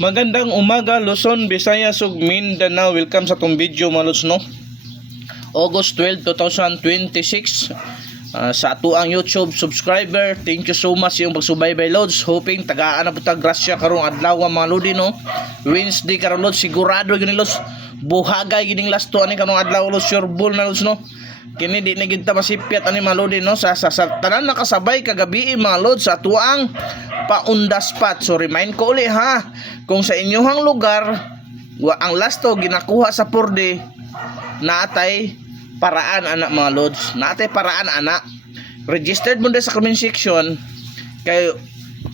Magandang umaga Luzon, Visayas ug Mindanao. Welcome sa tong video mga lods, no? August 12, 2026. Sa ato ang YouTube subscriber, thank you so much yung pagsubaybay lods. Hoping tagaan na putag grasya karong adlaw mga lodi, no? Wednesday karon lods, sigurado gini lods. Buhagay gining last to ani karong adlaw lods, sure bull na lods, no? Kini di na gid ta masipyat ani mga lodi, no? Sa tanan nakasabay kagabi mga lods sa ato ang pa-on the spot. So remind ko uli ha, kung sa inyong lugar ang last to ginakuha sa purde, naatay paraan anak mga lods, naatay paraan anak. Registered mo sa comment section kay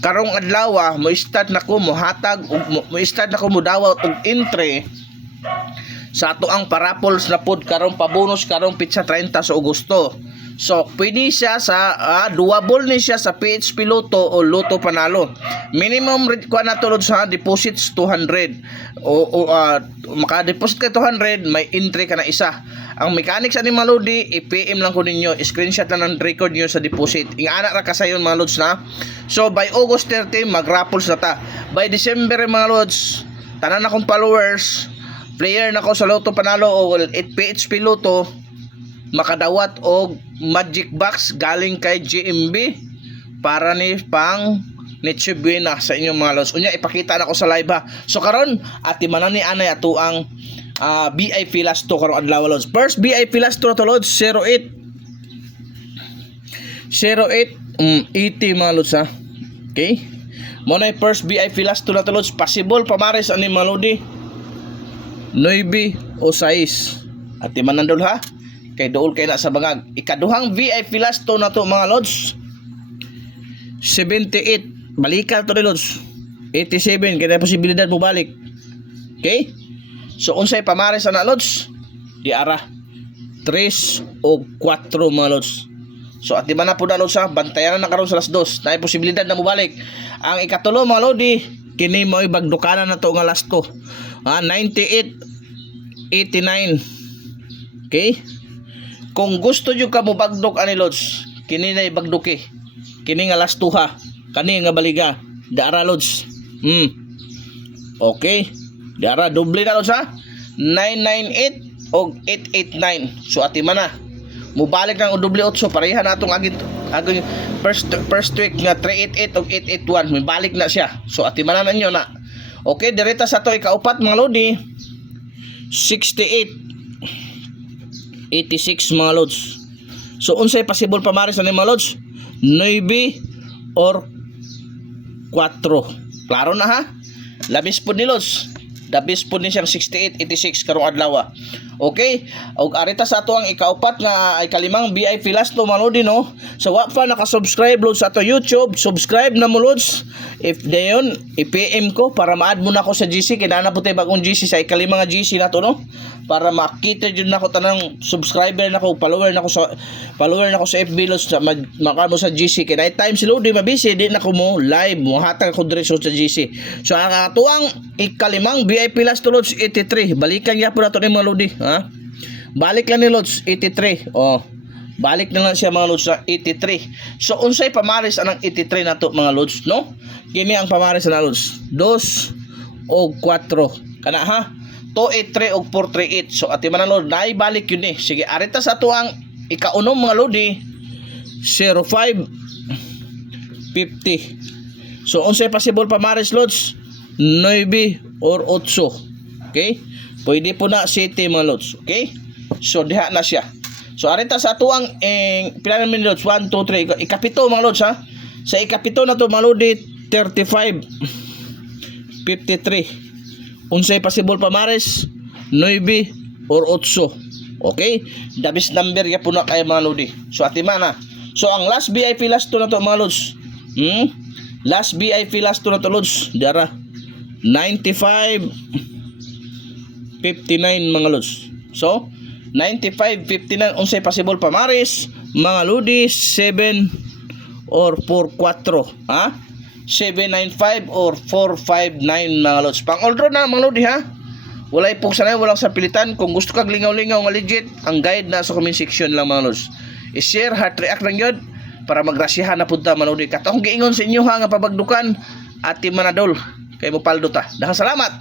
karong adlaw mo start na ko mo hatag mo start na ko mo dawat og entry sa ato ang parapols na pod karong pabonus karong pitsa 30 sa Agosto. So, pwede siya sa doable ni siya sa PHP Lotto o Lotto Panalo. Minimum kuha na tulad sa deposits 200. Maka-deposit ka 200, may entry ka na isa. Ang mechanics ani malodi, i-PM lang ko ninyo, screenshot lang ng record niyo sa deposit. Ingana ra ka sayon mga lods na. So, by August 30, mag-raffles na ta. By December mga lods, tanan akong followers, player na ko sa Lotto Panalo o PHP Lotto, makadawat og magic box galing kay GMB para ni pang Niche Buena sa inyong mga lods. Unya ipakita na ko sa live ha. So karon ati manan ni anay ato ang BIP last to karong adlaw lods. First BIP last to lods 08 80 mga lods ha. Okay? Mo na first BIP last to na to lods. Possible pamares ani mga lodi 9 o 6. Ati manan dol ha. Kay dool kay na sa bangag. Ikaduhang VIP last to na to mga lods 78. Balikan to ni lods 87. Kaya posibilidad mo balik. Okay? So unsay pamares na lods? Di ara 3 o 4 mga lods. So at di man na po na lods ha. Bantayan na karon sa las 2. Na posibilidad na mo balik. Ang ikatulo mga lodi, kini mo ibagdukanan na to nga last to. 98 89. Okay? Kung gusto nyo ka mo bagdok ani lods, kini na ibagdoki. Kini nga last ha. Kani nga baliga. Dara lods. Okay. Dara doble na lods ha. 998 o 889. So ati man na. Mubalik ng doble 8 pareha na atong agin first week nga 388 o 881. May balik na siya. So ati man na ninyo na. Okay, direta sa to ikaupat mga lodi. 68 86 mga lods. So unsay possible pamares ani mga lods? 9 or 4. Klaro na ha? Labis po ni lods. Labis po ni siyang 68 86 karong adlaw. Okay? Og arita sa ato ang ikaupat nga ay kalimang VIP last to mga lodi, no? So wa pa naka-subscribe lods sa ato YouTube, subscribe na mo lods. If dayon i-PM ko para ma-add mo na ako sa GC kay na po tay bagong GC sa ikalimang nga GC na to, no? Para makita jud nako tanang subscriber nako, follower nako sa FB lods sa makamo sa GC kay night time si Lodi mabisi di nako mo live mo hatag ko diretso sa GC. So ang atuang ikalimang VIP last to lods 83. Balikan ya po nato ni mga Lodi, ha? Balik lang ni lods 83. Oh. Balik na lang siya mga lods sa 83. So unsay pamares anang 83 nato mga lods, no? Kini ang pamares na lods 2 o 4 kana ha. 283 o 438. So ati man lod naibalik yun eh. Sige arita sa ato ang ikaunom mga lodi 05 50. So unsay possible pamares lods 9 or 8. Okay? Pwede po na 7 mga lods. Okay? So diha na siya. So arita sa ato ang pila naman lods 1 2 3 ikapito mga lods ha. Sa ikapito na to mga lodi 35 53. Unsay possible pamares 9 or 8. Okay? The best number ya po na kay mga lodi. So ati man na. So ang last VIP last to na to mga lods. Last VIP last to na to lods. Dara 95 59 mga lods. So 95 59 unsay possible pamares mga lodi 7 or 44. Ha? 795 or 459 mga lods. Pang all road na mga lodi ha. Walay pong sanay, walang sapilitan. Kung gusto kag lingaw-lingaw nga legit, ang guide na sa comment section lang mga lods. I-share, heart react lang yun para magrasyahan na punta mga lodi. Katong giingon sa inyo ha nga pabagdukan Ati Manadol. kay mo paldo ta. Dahang salamat.